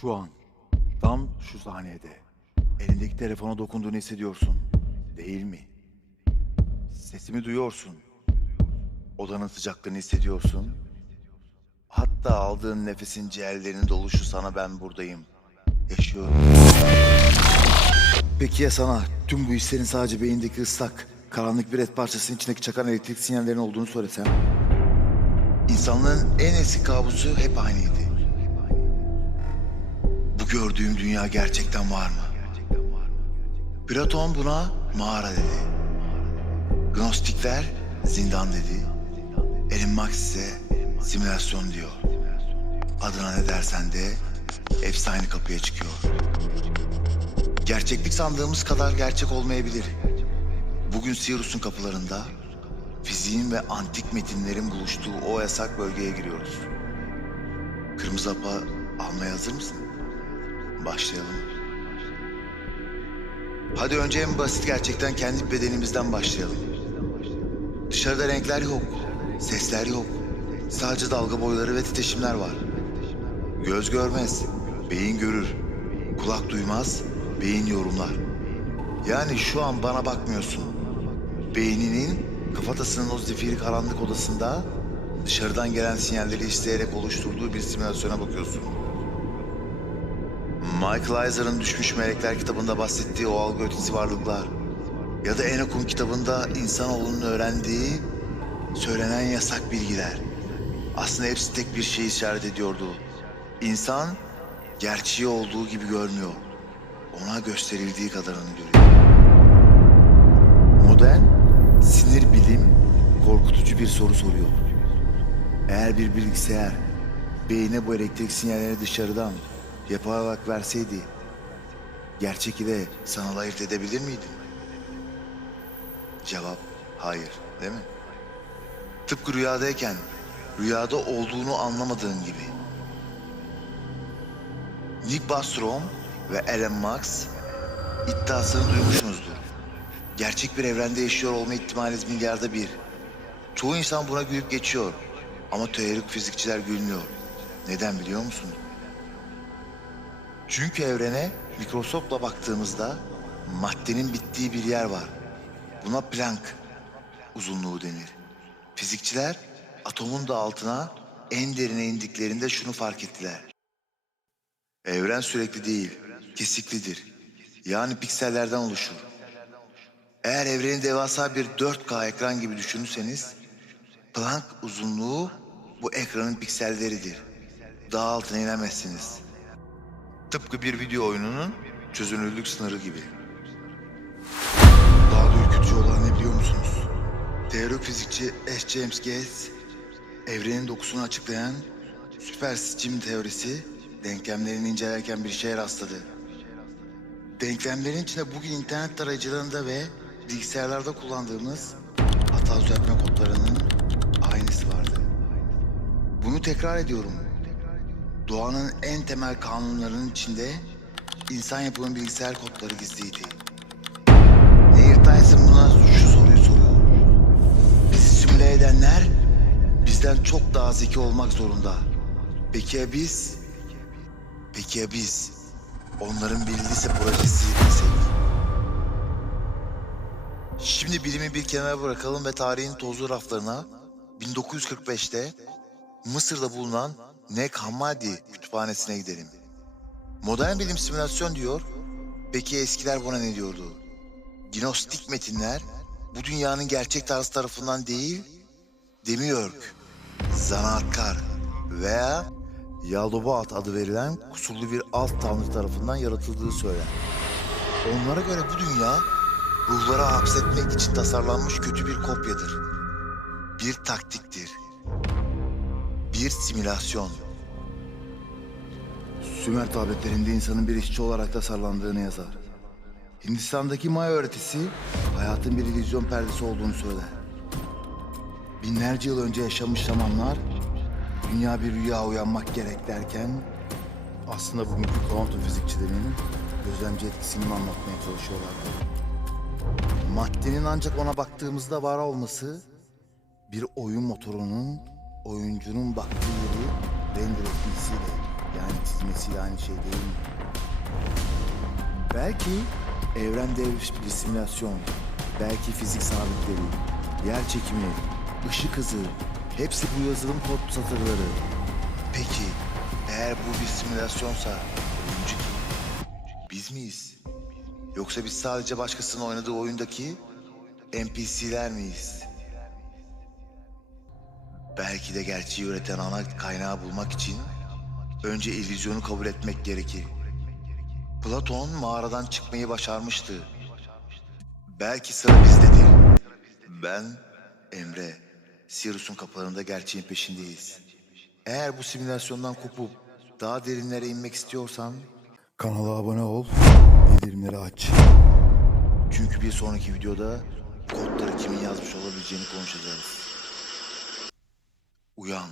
Şu an, tam şu saniyede elindeki telefona dokunduğunu hissediyorsun. Değil mi? Sesimi duyuyorsun. Odanın sıcaklığını hissediyorsun. Hatta aldığın nefesin ciğerlerinin doluşu sana ben buradayım. Yaşıyorum. Peki ya sana tüm bu hislerin sadece beyindeki ıslak, karanlık bir et parçasının içindeki çakan elektrik sinyallerinin olduğunu söylesem? İnsanlığın en eski kabusu hep aynıydı. Gördüğüm dünya gerçekten var mı? Platon buna mağara dedi. Gnostikler zindan dedi. Elon Musk ise simülasyon diyor. Adına ne dersen de hepsi aynı kapıya çıkıyor. Gerçeklik sandığımız kadar gerçek olmayabilir. Bugün Sirius'un kapılarında fiziğin ve antik metinlerin buluştuğu o yasak bölgeye giriyoruz. Kırmızı hapa almaya hazır mısın? Başlayalım. Hadi önce en basit gerçekten kendi bedenimizden başlayalım. Dışarıda renkler yok, sesler yok. Sadece dalga boyları ve titreşimler var. Göz görmez, beyin görür. Kulak duymaz, beyin yorumlar. Yani şu an bana bakmıyorsun. Beyninin kafatasının o zifiri karanlık odasında dışarıdan gelen sinyalleri isteyerek oluşturduğu bir simülasyona bakıyorsun. Michael Eisner'ın Düşmüş Melekler kitabında bahsettiği o algı ötesi varlıklar ya da Enoch'un kitabında insanoğlunun öğrendiği söylenen yasak bilgiler. Aslında hepsi tek bir şey işaret ediyordu. İnsan gerçeği olduğu gibi görmüyor. Ona gösterildiği kadarını görüyor. Modern sinir bilim korkutucu bir soru soruyor. Eğer bir bilgisayar beyine bu elektrik sinyalleri dışarıdan yaparak verseydi gerçek ile sanal ayırt edebilir miydin? Cevap hayır değil mi? Tıpkı rüyadayken rüyada olduğunu anlamadığın gibi. Nick Bostrom ve Elon Musk iddiasını duymuşsunuzdur. Gerçek bir evrende yaşıyor olma ihtimaliniz milyarda bir. Çoğu insan buna gülüp geçiyor. Ama teorik fizikçiler gülmüyor. Neden biliyor musun? Çünkü evrene mikroskopla baktığımızda maddenin bittiği bir yer var. Buna Planck uzunluğu denir. Fizikçiler atomun da altına en derine indiklerinde şunu fark ettiler. Evren sürekli değil, kesiklidir. Yani piksellerden oluşur. Eğer evreni devasa bir 4K ekran gibi düşünürseniz, Planck uzunluğu bu ekranın pikselleridir. Daha altına inemezsiniz. Tıpkı bir video oyununun çözünürlük sınırı gibi. Daha da ürkütücü olan ne biliyor musunuz? Teorik fizikçi S. James Gates, evrenin dokusunu açıklayan süper sicim teorisi denklemlerini incelerken bir şeye rastladı. Denklemlerin içinde bugün internet tarayıcılarında ve bilgisayarlarda kullandığımız hata düzeltme kodlarının aynısı vardı. Bunu tekrar ediyorum. Doğanın en temel kanunlarının içinde insan yapımı bilgisayar kodları gizliydi. Neil Tyson buna şu soruyu soruyor. Bizi simüle edenler bizden çok daha zeki olmak zorunda. Peki ya biz? Peki ya biz? Onların bir lise projesi desek? Şimdi bilimi bir kenara bırakalım ve tarihin tozlu raflarına 1945'te Mısır'da bulunan Nag Hammadi kütüphanesine gidelim. Modern bilim simülasyon diyor. Peki eskiler buna ne diyordu? Gnostik metinler bu dünyanın gerçek tarzı tarafından değil, demiyork, zanaatkar veya Yaldobaat adı verilen kusurlu bir alt tanrı tarafından yaratıldığı söyler. Onlara göre bu dünya ruhları hapsetmek için tasarlanmış kötü bir kopyadır. Bir taktiktir. Bir simülasyon. Sümer tabletlerinde insanın bir işçi olarak tasarlandığını yazar. Hindistan'daki Maya öğretisi hayatın bir illüzyon perdesi olduğunu söyler. Binlerce yıl önce yaşamış zamanlar dünya bir rüya uyanmak gerek derken aslında bugünkü kuantum fizikçilerinin gözlemci etkisini anlatmaya çalışıyorlardı. Maddenin ancak ona baktığımızda var olması bir oyun motorunun oyuncunun baktığı yeri render etmesiyle yani çizmesiyle aynı şey değil mi? Belki evren dev bir simülasyon, belki fizik sabitleri, yer çekimi, ışık hızı, hepsi bu yazılım kod satırları. Peki, eğer bu bir simülasyonsa oyuncu kim? Biz miyiz? Yoksa biz sadece başkasının oynadığı oyundaki NPC'ler miyiz? Belki de gerçeği üreten ana kaynağı bulmak için önce illüzyonu kabul etmek gerekir. Platon mağaradan çıkmayı başarmıştı. Belki sıra bizdedir. Ben, Emre, Sirius'un kapılarında gerçeğin peşindeyiz. Eğer bu simülasyondan kopup daha derinlere inmek istiyorsan kanala abone ol, bildirimleri aç. Çünkü bir sonraki videoda kodları kimin yazmış olabileceğini konuşacağız. Uyan.